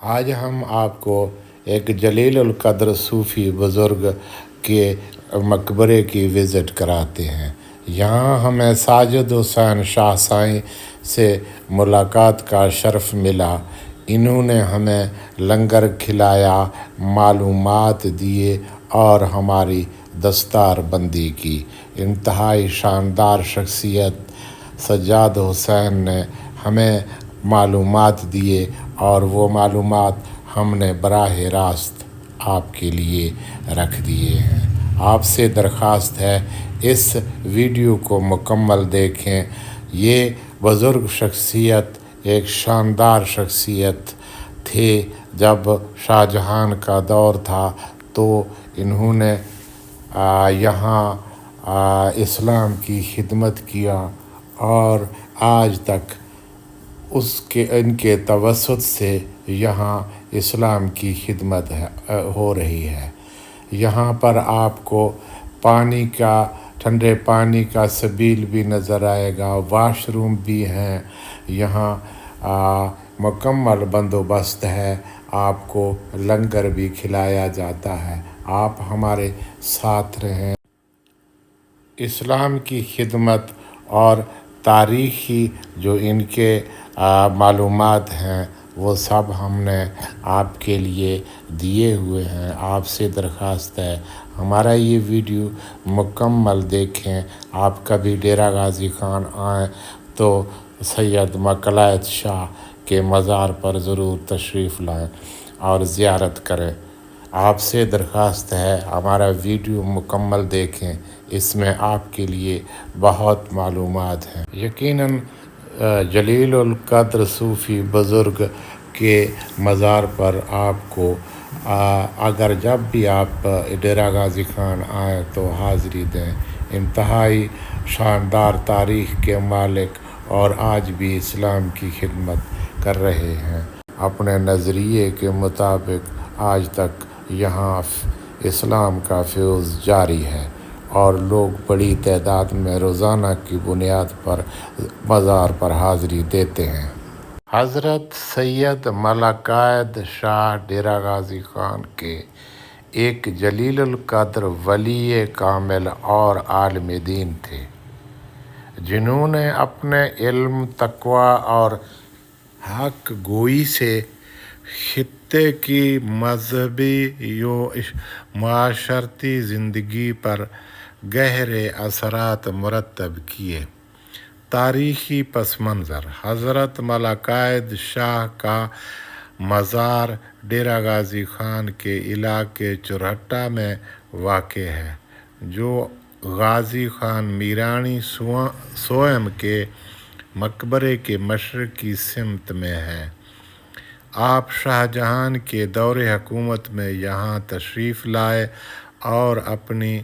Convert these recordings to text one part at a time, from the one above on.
آج ہم آپ کو ایک جلیل القدر صوفی بزرگ کے مقبرے کی وزٹ کراتے ہیں۔ یہاں ہمیں ساجد حسین شاہ سائیں سے ملاقات کا شرف ملا۔ انہوں نے ہمیں لنگر کھلایا، معلومات دیے اور ہماری دستار بندی کی۔ انتہائی شاندار شخصیت سجاد حسین نے ہمیں معلومات دیے اور وہ معلومات ہم نے براہ راست آپ کے لیے رکھ دیے ہیں۔ آپ سے درخواست ہے اس ویڈیو کو مکمل دیکھیں۔ یہ بزرگ شخصیت ایک شاندار شخصیت تھے۔ جب شاہ جہاں کا دور تھا تو انہوں نے یہاں اسلام کی خدمت کیا اور آج تک ان کے توسط سے یہاں اسلام کی خدمت ہو رہی ہے۔ یہاں پر آپ کو پانی کا، ٹھنڈے پانی کا سبیل بھی نظر آئے گا، واش روم بھی ہیں، یہاں مکمل بندوبست ہے، آپ کو لنگر بھی کھلایا جاتا ہے۔ آپ ہمارے ساتھ رہیں۔ اسلام کی خدمت اور تاریخی جو ان کے معلومات ہیں وہ سب ہم نے آپ کے لیے دیے ہوئے ہیں۔ آپ سے درخواست ہے ہمارا یہ ویڈیو مکمل دیکھیں۔ آپ کبھی ڈیرہ غازی خان آئیں تو سید مکلید شاہ کے مزار پر ضرور تشریف لائیں اور زیارت کریں۔ آپ سے درخواست ہے ہمارا ویڈیو مکمل دیکھیں، اس میں آپ کے لیے بہت معلومات ہیں۔ یقیناً جلیل القدر صوفی بزرگ کے مزار پر آپ کو اگر جب بھی آپ ڈیرہ غازی خان آئیں تو حاضری دیں۔ انتہائی شاندار تاریخ کے مالک اور آج بھی اسلام کی خدمت کر رہے ہیں۔ اپنے نظریے کے مطابق آج تک یہاں اسلام کا فیض جاری ہے اور لوگ بڑی تعداد میں روزانہ کی بنیاد پر مزار پر حاضری دیتے ہیں۔ حضرت سید ملکیت شاہ ڈیرہ غازی خان کے ایک جلیل القدر ولی کامل اور عالم دین تھے، جنہوں نے اپنے علم، تقویٰ اور حق گوئی سے خطے کی مذہبی و معاشرتی زندگی پر گہرے اثرات مرتب کیے۔ تاریخی پس منظر: حضرت ملکیت شاہ کا مزار ڈیرہ غازی خان کے علاقے چرہٹہ میں واقع ہے، جو غازی خان میرانی سوئم کے مقبرے کے مشرقی سمت میں ہے۔ آپ شاہ جہاں کے دور حکومت میں یہاں تشریف لائے اور اپنی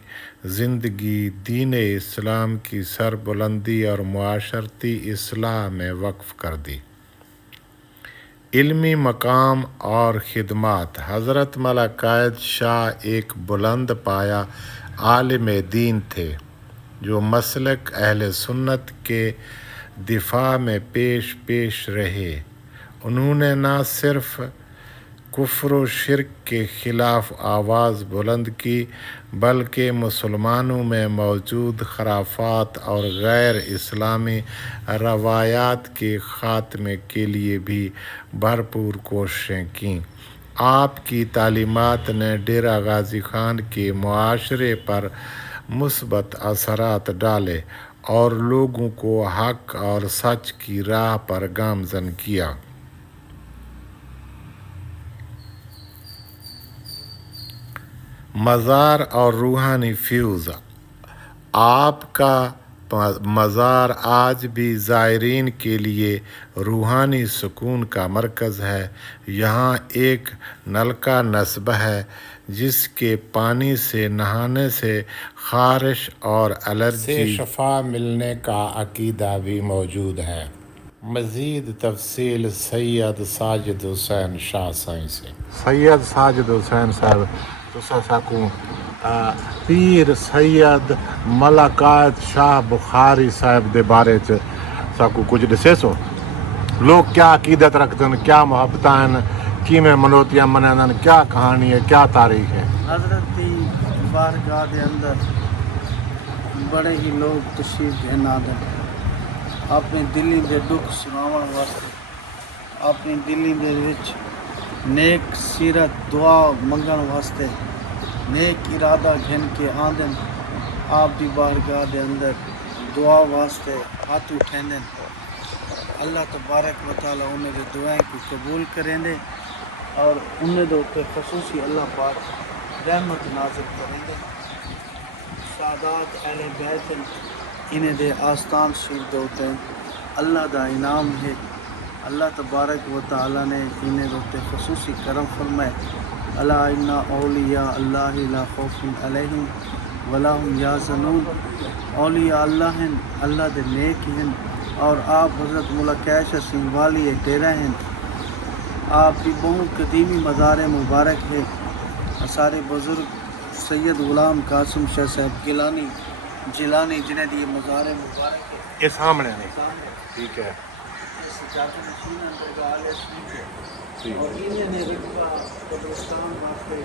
زندگی دین اسلام کی سربلندی اور معاشرتی اصلاح میں وقف کر دی۔ علمی مقام اور خدمات: حضرت ملکیت شاہ ایک بلند پایہ عالم دین تھے جو مسلک اہل سنت کے دفاع میں پیش رہے۔ انہوں نے نہ صرف کفر و شرک کے خلاف آواز بلند کی بلکہ مسلمانوں میں موجود خرافات اور غیر اسلامی روایات کے خاتمے کے لیے بھی بھرپور کوششیں کیں۔ آپ کی تعلیمات نے ڈیرہ غازی خان کے معاشرے پر مثبت اثرات ڈالے اور لوگوں کو حق اور سچ کی راہ پر گامزن کیا۔ مزار اور روحانی فیض: آپ کا مزار آج بھی زائرین کے لیے روحانی سکون کا مرکز ہے۔ یہاں ایک نل کا نصب ہے جس کے پانی سے نہانے سے خارش اور الرجی سے شفا ملنے کا عقیدہ بھی موجود ہے۔ مزید تفصیل سید ساجد حسین شاہ سائیں سے۔ سید ساجد حسین صاحب تساں ساکوں پیر سید ملکیت شاہ بخاری صاحب دے بارے ساکوں کچھ دسے سو؟ لوگ کیا عقیدت رکھتے ہیں، کیا محبت ہیں، کی میں منوتیاں منانا کیا کہانی ہے کیا تاریخ ہے؟ حضرت دی بارگاہ دے اندر بڑے ہی لوگ تشریف لینا دے اپنی دلی دے دکھ سناون واسطے اپنی دلی دے وچ نیک سیرت دعا منگن واسطے نیک ارادہ گھن کے آندن آپ دی بارگاہ دے اندر دعا واسطے ہاتھ اٹھیندن اللہ تبارک و تعالیٰ انہیں دے دعائیں کو قبول کریں دے اور انہیں دے اوپر خصوصی اللہ پاک رحمت نازل کریں دے سادات اہل بیت انہیں دے آستان شریف دے ہوتے ہیں اللہ دا انعام ہے اللہ تبارک و تعالیٰ نے انہیں دے اوپر خصوصی کرم فرمائے الا ان اولیاء اللہ لا خوف علیہم ولا هم یحزنون اولیاء اللہ ہیں اللہ دے نیک ہیں اور آپ حضرت مولا کیش حسین والی ڈیرہ ہیں آپ کی بہت قدیمی مزار مبارک ہے سارے بزرگ سید غلام قاسم شاہ صاحب جیلانی جنہیں دی مزار مبارک ہے یہ سامنے نہیں ٹھیک ہے اور انہیں نے رقبہ قبرستان واسطے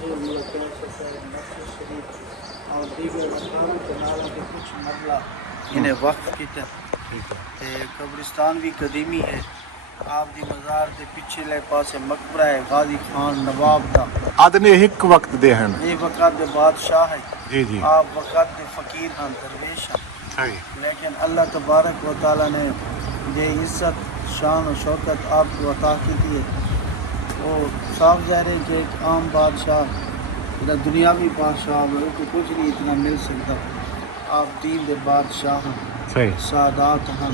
جو مولا کیش صاحب مسجد شریف اور دیگر مقاموں کے نالوں کے کچھ مرلہ انہیں وقف کیتا تے قبرستان بھی قدیمی ہے آپ دی مزار دے پیچھے لے پاسے مقبرہ ہے غازی خان نواب دا آدمی ایک وقت دے ہیں یہ وقت دے بادشاہ ہے جی جی آپ وقت دے فقیر ہیں درویش ہیں لیکن اللہ تبارک و تعالیٰ نے یہ عزت شان و شوکت آپ کو عطا کی تھی وہ صاف ظاہر ہے کہ ایک عام بادشاہ دنیاوی بادشاہ میں کو کچھ نہیں اتنا مل سکتا آپ دین دے بادشاہ ہیں سادات ہیں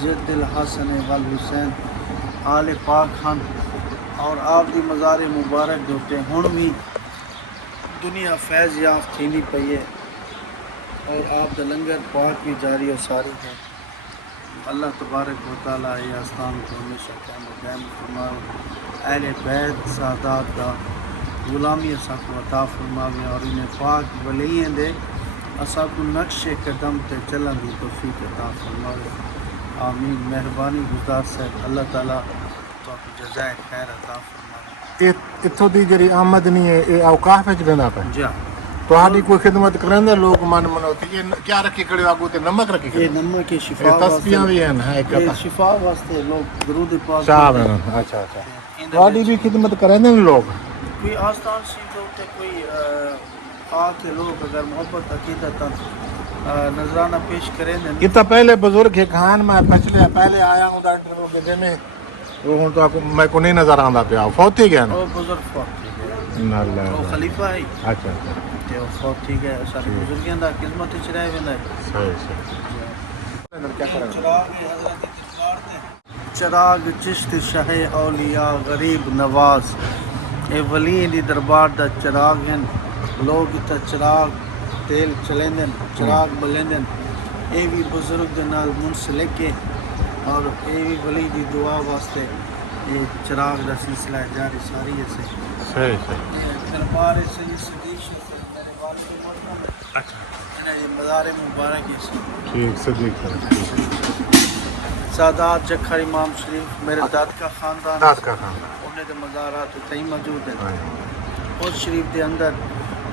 جد الحسن والحسین آل پاک ہیں اور آپ دی مزار مبارک دوتے ہن بھی دنیا فیض یافت تھی نہیں پئی ہے اور آپ دا لنگر پاک بھی جاری و ساری ہے اللہ تبارک و تعالیٰ یہ آستان کو ہمیشہ قائم و دائم فرمائے اہل بیت سادات دا غلامی اسا کو عطا فرماوے اور انہیں پاک ولییں دے اسا کو نقش قدم تے چلن دی توفیق عطا فرماوے آمین مہربانی گزار سے اللہ تعالیٰ تو جزائے خیر عطا فرماوے اتھوں دی جڑی آمدنی ہے یہ اوقاف وچ ویندا پے جا تہاڈی کوئی خدمت کرندے لوگ من منوتی یہ کیا رکھی کھڑے اگو تے نمک رکھی کھڑے یہ نمک کی شفا تسبیحاں بھی ہیں یہ شفا واسطے لوگ درود پاک صاحب ہیں اچھا اچھا تہاڈی بھی خدمت کرندے لوگ کوئی آستان سی ہوتے کوئی آ کے لوگ اگر محبت عقیدت نذرانہ پیش کریں یہ تو پہلے بزرگ ہے کھان میں پہلے آیا ہوں ڈاکٹر بندے میں وہ ہوں تو میں کو نہیں نظر آندا پیا فوت ہی گیا نا وہ بزرگ فوت ہی گیا وہ خلیفہ ہے اچھا اچھا تے وہ فوت ہی گیا سارے بزرگاں دا خدمت وچ رہ ویندا ہے صحیح کیا کریں چراغ چشت شاہ اولیاء غریب نواز اے ولی دی دربار دا چراغ ہیں لوگ تا چراغ تیل چلیندن چراغ بلیندن اے بھی بزرگ دے نال منسلک ہے اور اے بھی ولی دی دعا واسطے یہ چراغ دا سلسلہ جاری ساری ہے سے صحیح دربار سید صدیق شاہ میرے والد محترم اچھا انہیں مزار مبارک ہے ٹھیک صدیق سادات جکھر امام شریف میرے داد کا خاندان داد کا خاندان انہیں دے مزارات تئی موجود ہیں اس شریف دے اندر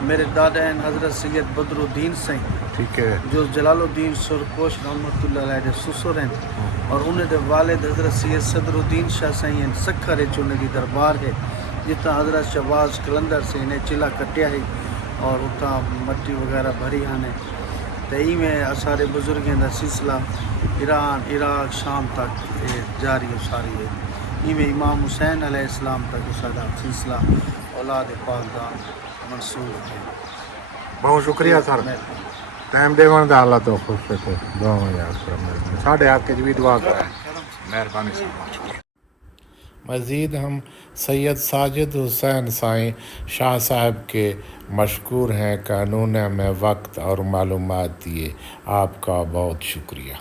میرے دادا ہیں حضرت سید بدر الدین سائیں ٹھیک ہے جو جلال الدین سرکوش رحمۃ اللہ علیہ دے سسر ہیں اور انہیں دے والد حضرت سید صدر الدین شاہ سائیں ہیں سکھر چنے دی دربار ہے جتنا حضرت شہباز قلندر سے انہیں چلا کٹیا ہے اور اتنا مٹی وغیرہ بھری آنے تئی میں سارے بزرگیں دا سلسلہ ایران عراق شام تک جاری و ساری ہے یہ میں امام حسین علیہ السلام تک سارا سلسلہ اولاد پاک دا منصور ہے بہت شکریہ سر ٹائم دیون دا اللہ تو خوش رکھے دعا یاد کریں ساڈے ہاتھ کے بھی دعا کریں مہربانی سے مزید ہم سید ساجد حسین سائیں شاہ صاحب کے مشکور ہیں قانون میں وقت اور معلومات دیے آپ کا بہت شکریہ